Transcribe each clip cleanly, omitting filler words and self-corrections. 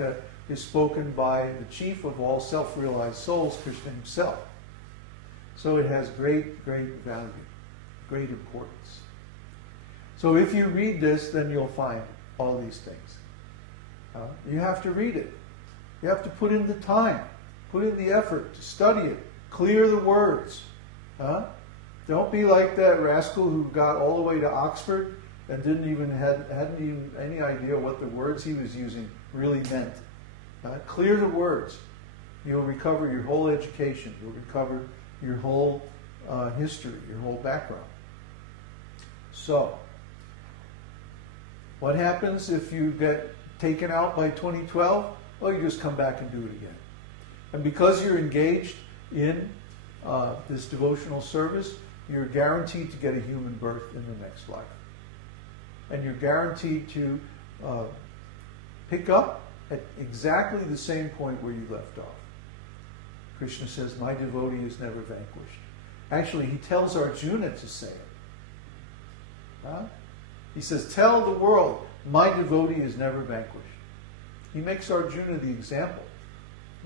Bhagavad-gītā is spoken by the chief of all self-realized souls, Krishna himself. So it has great, great value, great importance. So if you read this, then you'll find all these things. You have to read it. You have to put in the time, put in the effort to study it, clear the words. Don't be like that rascal who got all the way to Oxford and hadn't even any idea what the words he was using really meant. Clear the words. You'll recover your whole education. You'll recover your whole history, your whole background. So, what happens if you get taken out by 2012? Well, you just come back and do it again. And because you're engaged in this devotional service, you're guaranteed to get a human birth in the next life. And you're guaranteed to pick up at exactly the same point where you left off. Krishna says, my devotee is never vanquished. Actually, he tells Arjuna to say it. He says, tell the world, my devotee is never vanquished. He makes Arjuna the example,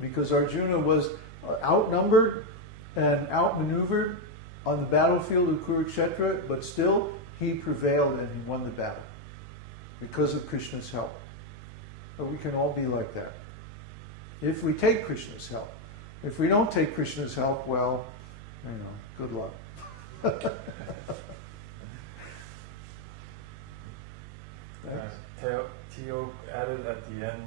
because Arjuna was outnumbered and outmaneuvered on the battlefield of Kurukshetra, but still he prevailed and he won the battle because of Krishna's help. But we can all be like that if we take Krishna's help. If we don't take Krishna's help, well, good luck. Theo added at the end,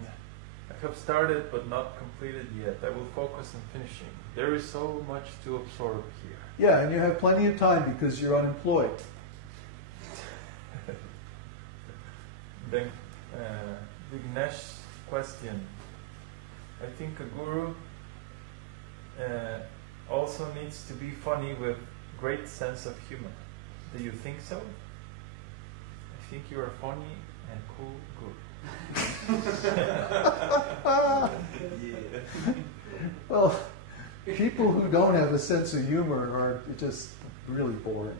I have started but not completed yet. I will focus on finishing. There is so much to absorb here. Yeah, and you have plenty of time because you're unemployed. Then Vignesh's question. I think a guru also needs to be funny with great sense of humor. Do you think so? I think you are funny and cool guru. Well, people who don't have a sense of humor are just really boring.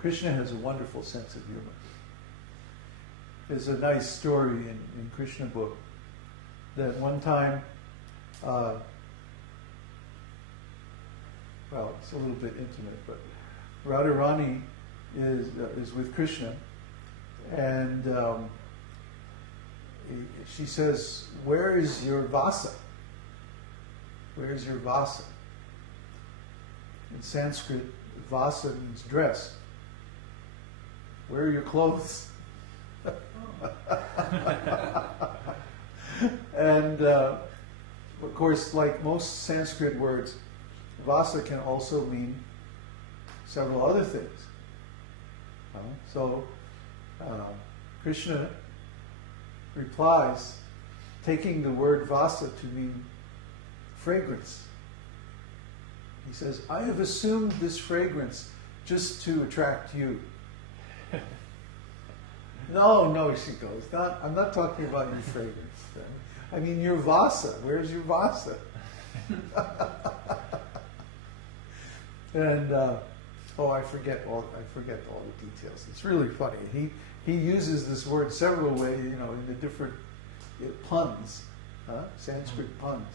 Krishna has a wonderful sense of humor. There's a nice story in Krishna book that one time, well, it's a little bit intimate, but Radharani is with Krishna, and she says, "Where is your vasa? Where is your vasa?" In Sanskrit, vasa means dress. Where are your clothes? And of course, like most Sanskrit words, vasa can also mean several other things. So Krishna replies, taking the word vasa to mean fragrance. He says, I have assumed this fragrance just to attract you. No, she goes, I'm not talking about your fragrance. I mean your vasa. Where's your vasa? And I forget all the details. It's really funny. He uses this word several ways, in the different puns, Sanskrit puns,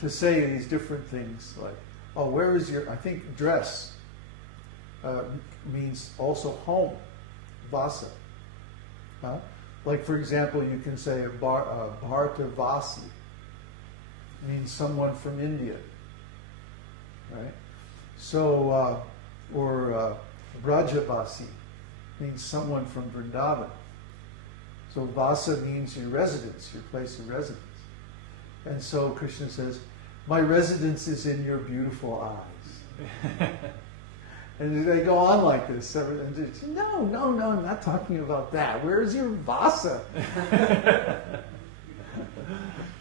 to say these different things like, where is your? I think dress means also home, vasa. Like for example, you can say a Bhartavasi means someone from India, right? So, or Brajavasi means someone from Vrindavan. So Vasa means your residence, your place of residence. And so Krishna says, my residence is in your beautiful eyes. And they go on like this. And no, I'm not talking about that. Where's your Vasa?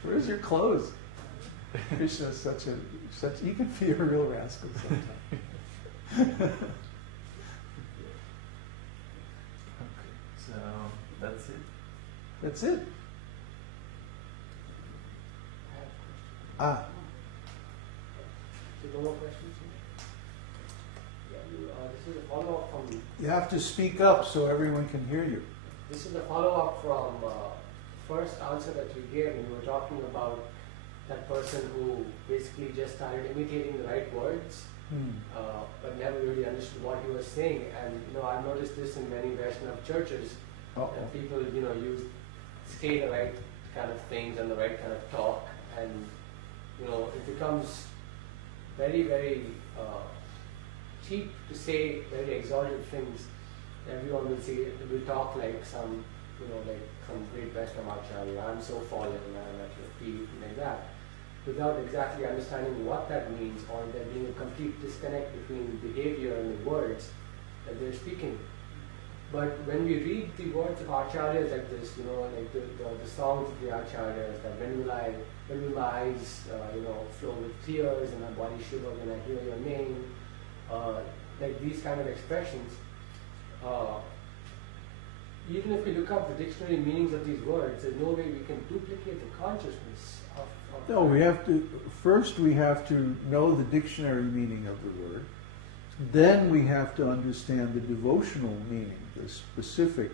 Where's your clothes? Krishna is such he can be a real rascal sometimes. Okay, so that's it. That's it. No more questions? Yeah. this is a follow-up from... You have to speak up so everyone can hear you. This is a follow-up from first answer that you gave when you were talking about that person who basically just started imitating the right words, but never really understood what he was saying. And I've noticed this in many Vaishnava churches. That people say the right kind of things and the right kind of talk, and it becomes very, very cheap to say very exalted things. Everyone will talk like some great Vaishnava acharya, I'm so fallen, I'm at your feet, like that, without exactly understanding what that means, or there being a complete disconnect between behavior and the words that they're speaking. But when we read the words of acharyas like this, like the songs of the acharyas, that when will my eyes, flow with tears and my body shiver when I hear your name, like these kind of expressions, even if we look up the dictionary meanings of these words, there's no way we can duplicate the consciousness of no, we have to know the dictionary meaning of the word. Then we have to understand the devotional meaning, the specific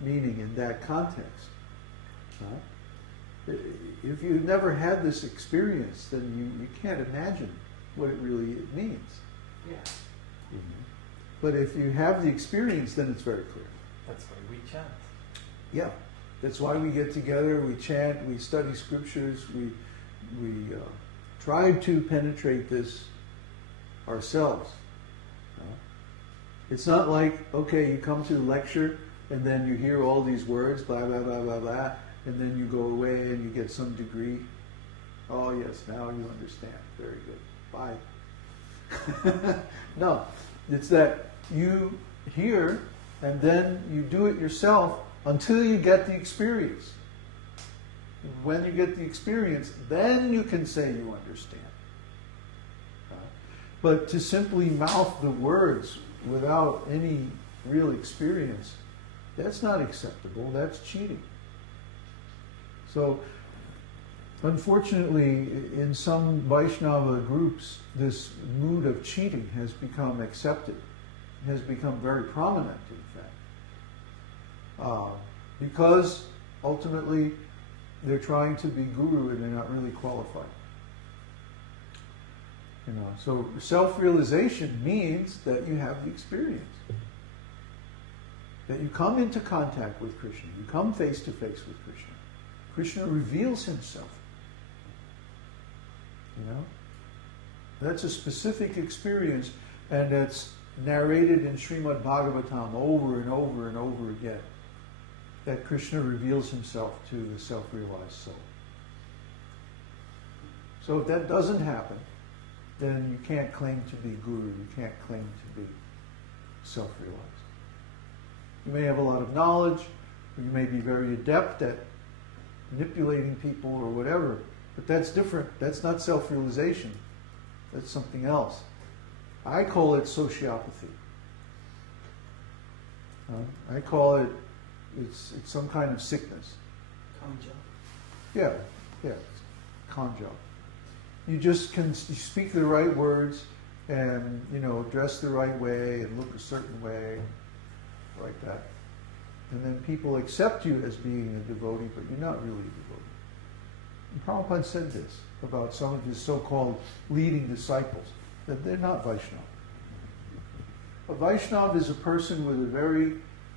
meaning in that context. If you've never had this experience, then you can't imagine what it really means. Yeah. But if you have the experience, then it's very clear. That's why we chant. Yeah, that's why we get together, we chant, we study scriptures, we try to penetrate this ourselves. It's not like, okay, you come to a lecture and then you hear all these words, blah, blah, blah, blah, blah, and then you go away and you get some degree. Oh yes, now you understand. Very good. Bye. No, it's that you hear and then you do it yourself until you get the experience. When you get the experience, then you can say you understand. But to simply mouth the words without any real experience, that's not acceptable, that's cheating. So, unfortunately, in some Vaishnava groups, this mood of cheating has become accepted, has become very prominent, in fact. Because ultimately they're trying to be guru and they're not really qualified. So self-realization means that you have the experience. That you come into contact with Krishna. You come face to face with Krishna. Krishna reveals himself. That's a specific experience, and it's narrated in Śrīmad-Bhāgavatam over and over and over again. That Krishna reveals himself to the self-realized soul. So if that doesn't happen, then you can't claim to be guru, you can't claim to be self-realized. You may have a lot of knowledge, or you may be very adept at manipulating people or whatever, but that's different. That's not self-realization. That's something else. I call it sociopathy. I call it, it's some kind of sickness. Kanja. Yeah, kanja. You just you speak the right words and, dress the right way and look a certain way, like that. And then people accept you as being a devotee, but you're not really a devotee. And Prabhupada said this about some of his so-called leading disciples, that they're not Vaishnava. A Vaishnava is a person with a very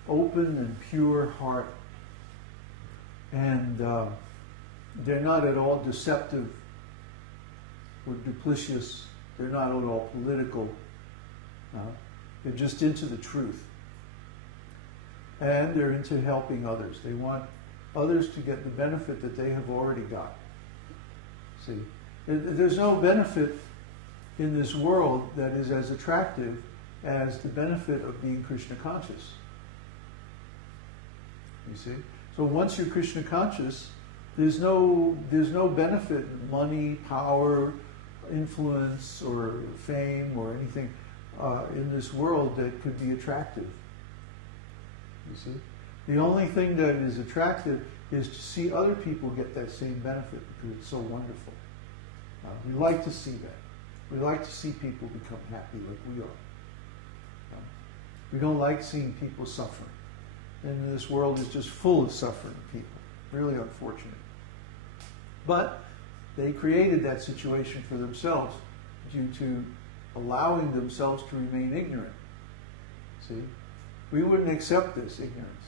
open and pure heart, and they're not at all deceptive or duplicitous. They're not at all political. They're just into the truth. And they're into helping others. They want others to get the benefit that they have already got. See, there's no benefit in this world that is as attractive as the benefit of being Krishna conscious. You see? So once you're Krishna conscious, there's no benefit, money, power, influence, or fame, or anything in this world that could be attractive. You see? The only thing that is attractive is to see other people get that same benefit because it's so wonderful. We like to see that. We like to see people become happy like we are. We don't like seeing people suffer. And this world is just full of suffering people. Really unfortunate. But they created that situation for themselves due to allowing themselves to remain ignorant. See? We wouldn't accept this ignorance.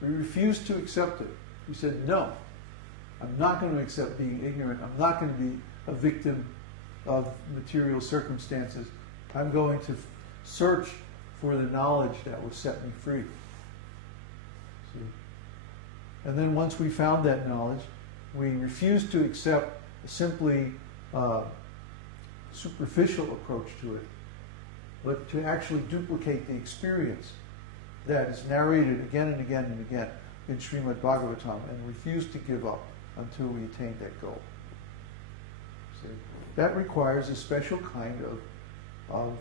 We refused to accept it. We said, no, I'm not going to accept being ignorant. I'm not going to be a victim of material circumstances. I'm going to search for the knowledge that will set me free. See? And then once we found that knowledge, we refused to accept a simply superficial approach to it, but to actually duplicate the experience that is narrated again and again and again in Śrīmad-Bhāgavatam, and refuse to give up until we attain that goal. See? That requires a special kind of